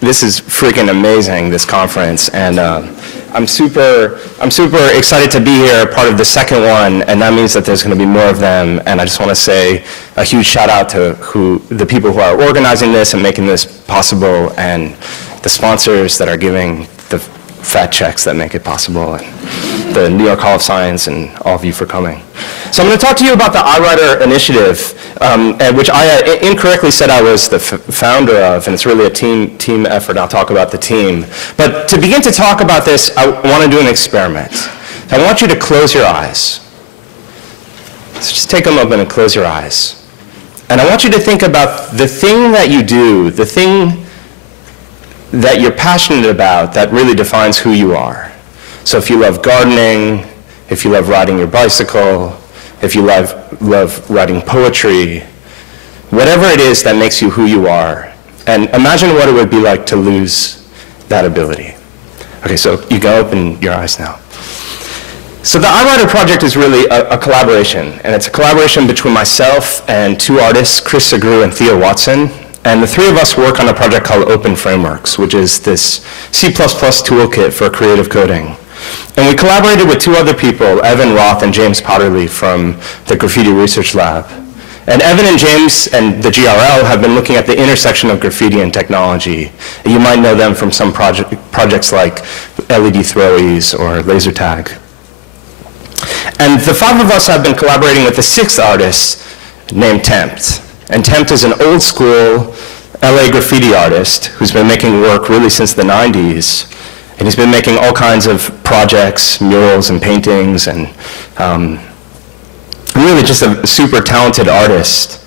This is freaking amazing, this conference, and I'm super excited to be here, part of the second one, and that means that there's going to be more of them. And I just want to say a huge shout out to the people who are organizing this and making this possible, and the sponsors that are giving the fat checks that make it possible, and the New York Hall of Science, and all of you for coming. So I'm going to talk to you about the Eyewriter Initiative, which I incorrectly said I was the founder of, and it's really a team effort. I'll talk about the team. But to begin to talk about this, I want to do an experiment. I want you to close your eyes. So just take a moment and close your eyes. And I want you to think about the thing that you do, the thing that you're passionate about that really defines who you are. So if you love gardening, if you love riding your bicycle, if you love writing poetry, whatever it is that makes you who you are, and imagine what it would be like to lose that ability. Okay, so you can open your eyes now. So the Eyewriter project is really a collaboration, and it's a collaboration between myself and two artists, Chris Segru and Theo Watson, and the three of us work on a project called Open Frameworks, which is this C++ toolkit for creative coding. And we collaborated with two other people, Evan Roth and James Potterly from the Graffiti Research Lab. And Evan and James and the GRL have been looking at the intersection of graffiti and technology. And you might know them from some projects like LED throwies or laser tag. And the five of us have been collaborating with the sixth artist named Tempt. And Tempt is an old school LA graffiti artist who's been making work really since the 90s. And he's been making all kinds of projects, murals and paintings, and really just a super talented artist.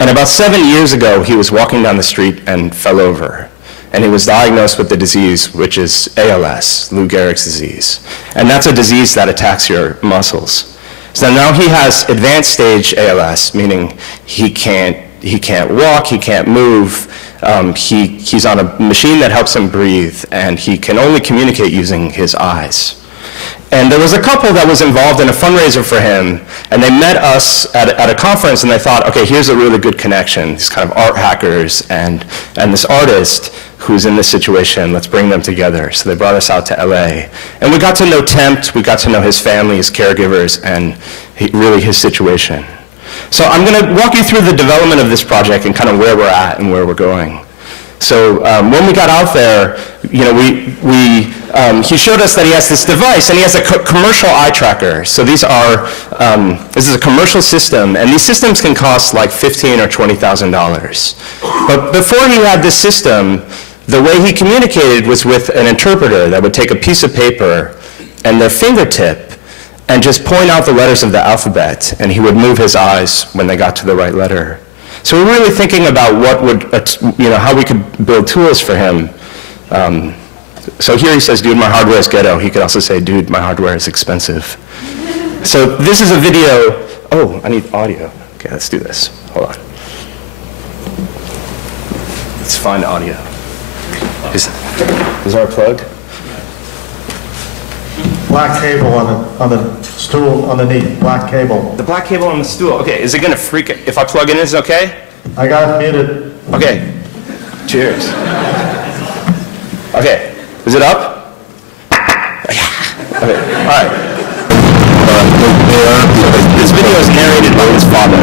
And about 7 years ago, he was walking down the street and fell over. And he was diagnosed with the disease, which is ALS, Lou Gehrig's disease. And that's a disease that attacks your muscles. So now he has advanced stage ALS, meaning he can't walk, he can't move. He's on a machine that helps him breathe, and he can only communicate using his eyes. And there was a couple that was involved in a fundraiser for him, and they met us at a conference, and they thought, okay, here's a really good connection, these kind of art hackers and this artist who's in this situation, let's bring them together. So they brought us out to LA. And we got to know Tempt, we got to know his family, his caregivers, and really his situation. So I'm going to walk you through the development of this project and kind of where we're at and where we're going. So when we got out there, you know, he showed us that he has this device, and he has a commercial eye tracker. So this is a commercial system, and these systems can cost like $15,000 or $20,000. But before he had this system, the way he communicated was with an interpreter that would take a piece of paper and their fingertip and just point out the letters of the alphabet, and he would move his eyes when they got to the right letter. So we're really thinking about how we could build tools for him. So here he says, dude, my hardware is ghetto. He could also say, dude, my hardware is expensive. So this is a video. Oh, I need audio. Okay, let's do this. Hold on. Let's find audio. Is there a plug? Black cable on the stool underneath, black cable. The black cable on the stool. Okay, is it going to freak it? If I plug in, is it okay? I got it muted. Okay. Cheers. Okay. Is it up? Okay. All right. This video is narrated by his father.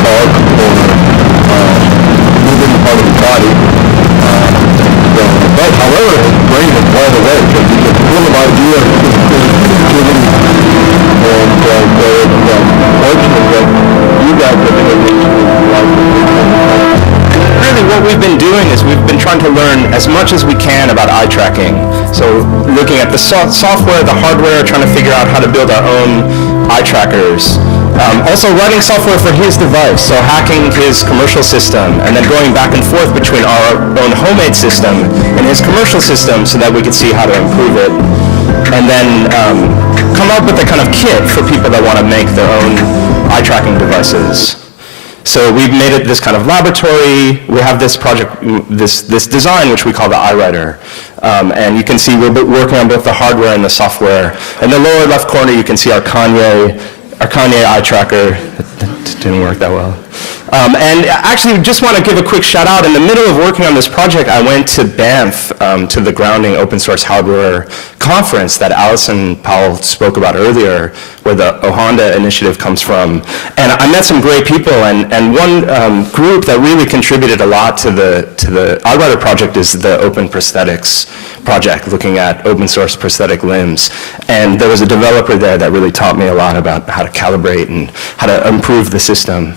Talk or moving part of the body. But however, his brain is wide awake because he's just full of ideas and so it's fortunate that you guys have been able to Really what we've been doing is we've been trying to learn as much as we can about eye tracking. So looking at the software, the hardware, trying to figure out how to build our own eye trackers. Also writing software for his device, so hacking his commercial system, and then going back and forth between our own homemade system and his commercial system so that we could see how to improve it. And then come up with a kind of kit for people that want to make their own eye tracking devices. So we've made it this kind of laboratory. We have this project, this design, which we call the Eyewriter. And you can see we're working on both the hardware and the software. In the lower left corner, you can see our Kanye eye tracker. That didn't work that well. And actually, just want to give a quick shout out. In the middle of working on this project, I went to Banff to the Grounding Open Source Hardware Conference that Allison Powell spoke about earlier, where the Eyewriter Initiative comes from. And I met some great people, and one group that really contributed a lot to the Eyewriter project is the Open Prosthetics project, looking at open source prosthetic limbs. And there was a developer there that really taught me a lot about how to calibrate and how to improve the system.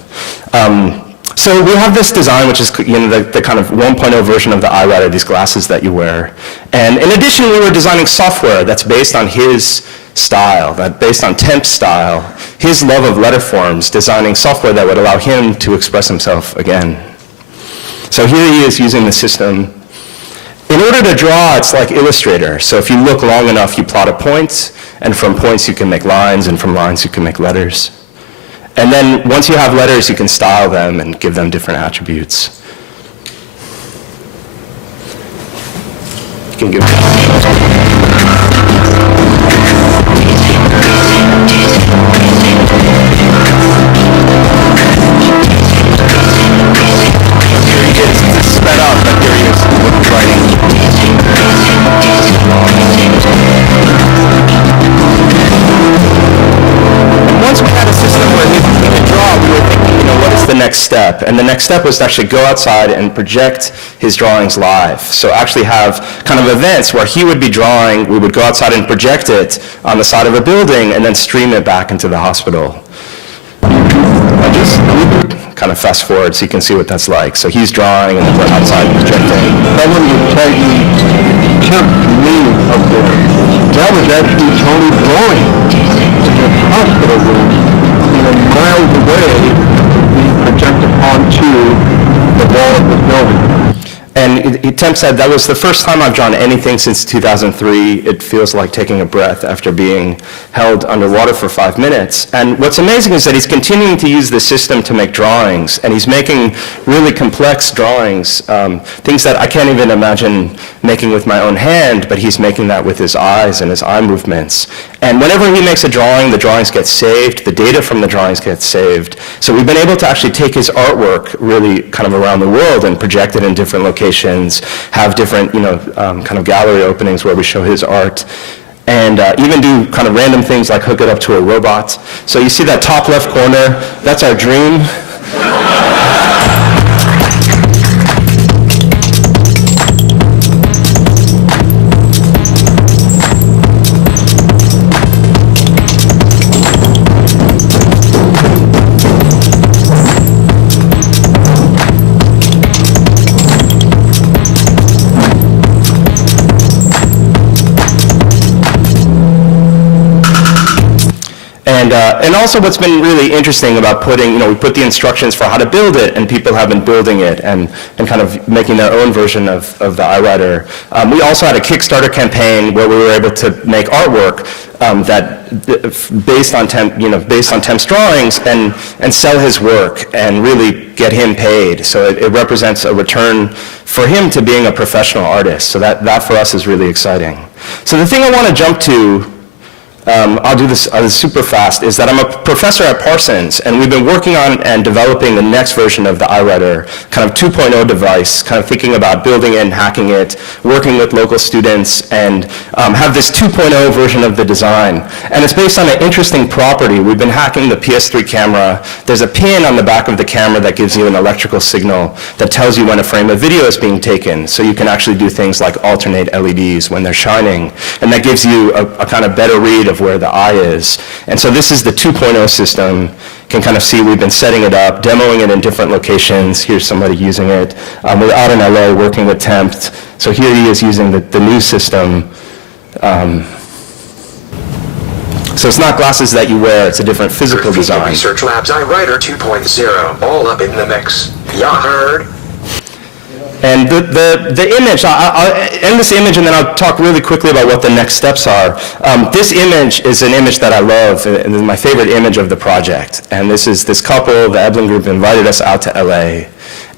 So we have this design, which is the kind of 1.0 version of the Eyewriter, these glasses that you wear. And in addition, we were designing software that's based on his style, based on Temp's style, his love of letter forms, designing software that would allow him to express himself again. So here he is using the system. In order to draw, it's like Illustrator. So if you look long enough, you plot a point, and from points you can make lines, and from lines you can make letters. And then once you have letters, you can style them and give them different attributes. You can give Here he is. It's sped up, but here he is writing. Once we had a system where he could draw, we were thinking, what is the next step? And the next step was to actually go outside and project his drawings live. So actually have kind of events where he would be drawing, we would go outside and project it on the side of a building, and then stream it back into the hospital. I just kind of fast forward so you can see what that's like. So he's drawing, and then we're outside projecting. That one was taking Temp meeting up there. That was actually Tony drawing in the hospital room, miles away, being projected onto the wall of the building. And Temp said, that was the first time I've drawn anything since 2003. It feels like taking a breath after being held underwater for 5 minutes. And what's amazing is that he's continuing to use this system to make drawings, and he's making really complex drawings, things that I can't even imagine making with my own hand, but he's making that with his eyes and his eye movements. And whenever he makes a drawing, the drawings get saved, the data from the drawings gets saved. So we've been able to actually take his artwork really kind of around the world and project it in different locations, have different, kind of gallery openings where we show his art, and even do kind of random things like hook it up to a robot. So you see that top left corner, that's our dream. And also what's been really interesting about putting, we put the instructions for how to build it, and people have been building it and kind of making their own version of the Eyewriter. We also had a Kickstarter campaign where we were able to make artwork based on Temp's drawings and sell his work and really get him paid. So it represents a return for him to being a professional artist. So that for us is really exciting. So the thing I want to jump to, I'll do this super fast, is that I'm a professor at Parsons, and we've been working on and developing the next version of the Eyewriter, kind of 2.0 device, kind of thinking about building it and hacking it, working with local students, and have this 2.0 version of the design. And it's based on an interesting property. We've been hacking the PS3 camera. There's a pin on the back of the camera that gives you an electrical signal that tells you when a frame of video is being taken, so you can actually do things like alternate LEDs when they're shining, and that gives you a kind of better read of where the eye is. And so this is the 2.0 system. You can kind of see we've been setting it up, demoing it in different locations. Here's somebody using it. We're out in LA working with Temp. So here he is using the new system. So it's not glasses that you wear, it's a different physical design. Research Labs Eyewriter 2.0, all up in the mix. Ya heard? And the image, I'll end this image and then I'll talk really quickly about what the next steps are. This image is an image that I love, and is my favorite image of the project. And this is this couple, the Eblin Group invited us out to LA,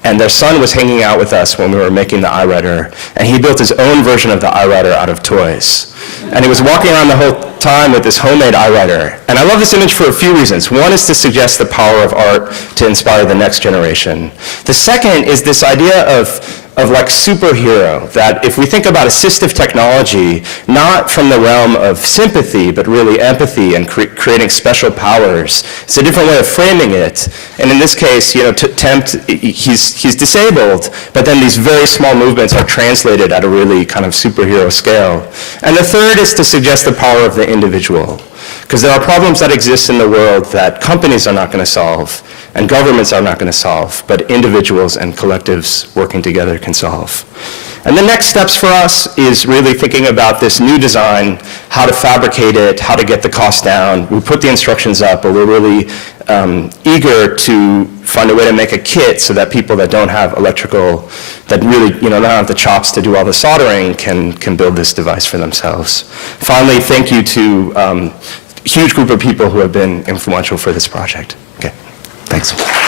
and their son was hanging out with us when we were making the Eyewriter, and he built his own version of the Eyewriter out of toys. And he was walking around the whole time with this homemade Eyewriter. And I love this image for a few reasons. One is to suggest the power of art to inspire the next generation. The second is this idea of like superhero, that if we think about assistive technology, not from the realm of sympathy, but really empathy and creating special powers, it's a different way of framing it. And in this case, you know, he's disabled, but then these very small movements are translated at a really kind of superhero scale. And the third is to suggest the power of the individual, because there are problems that exist in the world that companies are not going to solve, and governments are not going to solve, but individuals and collectives working together can solve. And the next steps for us is really thinking about this new design, how to fabricate it, how to get the cost down. We put the instructions up, but we're really eager to find a way to make a kit so that people that don't have electrical, that really, you know, don't have the chops to do all the soldering can build this device for themselves. Finally, thank you to a huge group of people who have been influential for this project. Okay, thanks.